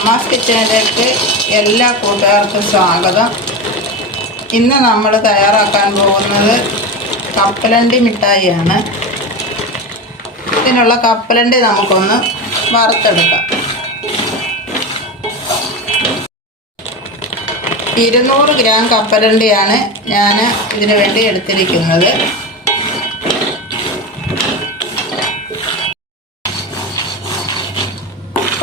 അമ്മാസ് കിച്ചണിലേക്ക് എല്ലാ കൂട്ടുകാർക്കും സ്വാഗതം. ഇന്ന് നമ്മൾ തയ്യാറാക്കാൻ പോകുന്നത് കപ്പലണ്ടി മിഠായിയാണ്. ഇതിനുള്ള കപ്പലണ്ടി നമുക്കൊന്ന് വറുത്തെടുക്കാം. ഇരുന്നൂറ് ഗ്രാം കപ്പലണ്ടിയാണ് ഞാൻ ഇതിനു വേണ്ടി എടുത്തിരിക്കുന്നത്.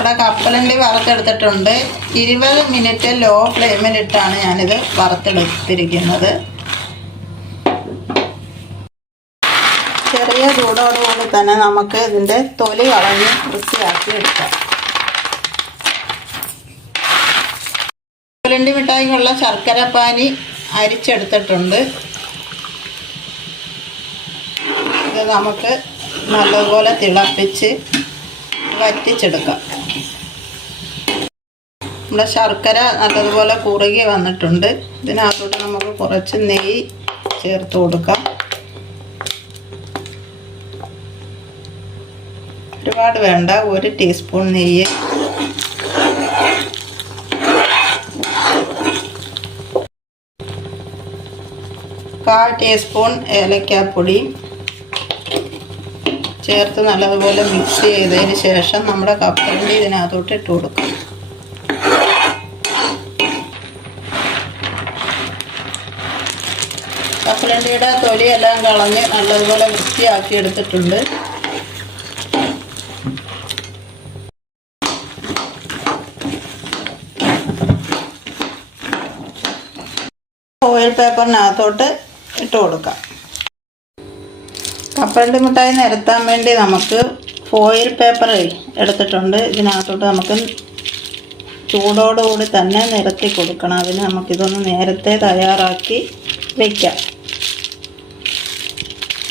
ഇവിടെ കപ്പലണ്ടി വറുത്തെടുത്തിട്ടുണ്ട്. ഇരുപത് മിനിറ്റ് ലോ ഫ്ലെയിമിലിട്ടാണ് ഞാനിത് വറുത്തെടുത്തിരിക്കുന്നത്. ചെറിയ ചൂടോടുകൂടി തന്നെ നമുക്ക് ഇതിന്റെ തൊലി കളഞ്ഞ് വൃത്തിയാക്കി എടുക്കാം. കപ്പലണ്ടി മിഠായിക്കുള്ള ശർക്കര പാനി അരിച്ചെടുത്തിട്ടുണ്ട്. ഇത് നമുക്ക് നല്ലതുപോലെ തിളപ്പിച്ച് വറ്റിച്ചെടുക്കാം. നമ്മുടെ ശർക്കര നല്ലതുപോലെ കുറുകി വന്നിട്ടുണ്ട്. ഇതിനകത്തോട്ട് നമുക്ക് കുറച്ച് നെയ്യ് ചേർത്ത് കൊടുക്കാം. ഒരുപാട് വേണ്ട ഒരു ടീസ്പൂൺ നെയ്യ്. കാൽ ടീസ്പൂൺ ഏലക്കാപ്പൊടി ചേർത്ത് നല്ലതുപോലെ മിക്സ് ചെയ്തതിന് ശേഷം നമ്മുടെ കപ്പലിന്റെ ഇതിനകത്തോട്ട് ഇട്ട് കൊടുക്കും. കപ്പലണ്ടിയുടെ തൊലിയെല്ലാം കളഞ്ഞ് നല്ലതുപോലെ വൃത്തിയാക്കി എടുത്തിട്ടുണ്ട്. ഓയിൽ പേപ്പറിനകത്തോട്ട് ഇട്ട് കൊടുക്കാം. കപ്പലണ്ടി മിഠായി നിരത്താൻ വേണ്ടി നമുക്ക് ഫോയിൽ പേപ്പർ എടുത്തിട്ടുണ്ട്. ഇതിനകത്തോട്ട് നമുക്ക് ചൂടോടുകൂടി തന്നെ നിരത്തി കൊടുക്കണം. അതിന് നമുക്കിതൊന്ന് നേരത്തെ തയ്യാറാക്കി വയ്ക്കാം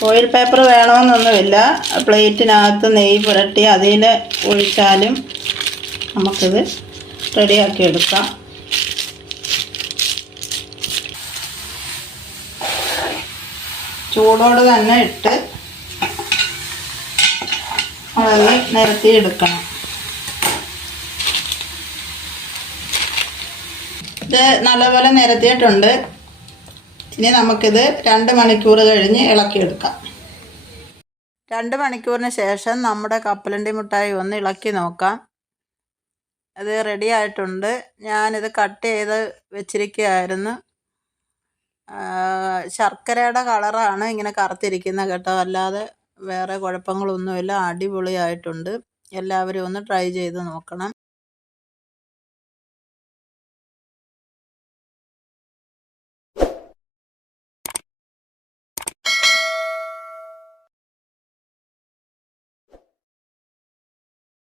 ഫോയിൽ പേപ്പർ വേണമെന്നൊന്നുമില്ല. പ്ലേറ്റിനകത്ത് നെയ്യ് പുരട്ടി അതിൽ ഒഴിച്ചാലും നമുക്കിത് റെഡിയാക്കി എടുക്കാം. ചൂടോട് തന്നെ ഇട്ട് മുളക് നിരത്തി എടുക്കണം. ഇത് നല്ലപോലെ നിരത്തിയിട്ടുണ്ട്. ഇനി നമുക്കിത് രണ്ട് മണിക്കൂർ കഴിഞ്ഞ് ഇളക്കിയെടുക്കാം. രണ്ട് മണിക്കൂറിന് ശേഷം നമ്മുടെ കപ്പലണ്ടി മിഠായി ഒന്ന് ഇളക്കി നോക്കാം. അത് റെഡി ആയിട്ടുണ്ട്. ഞാനിത് കട്ട് ചെയ്ത് വെച്ചിരിക്കുകയായിരുന്നു. ശർക്കരയുടെ കളറാണ് ഇങ്ങനെ കറുത്തിരിക്കുന്നത് കേട്ടോ. അല്ലാതെ വേറെ കുഴപ്പങ്ങളൊന്നുമില്ല. അടിപൊളിയായിട്ടുണ്ട്. എല്ലാവരും ഒന്ന് ട്രൈ ചെയ്ത് നോക്കണം.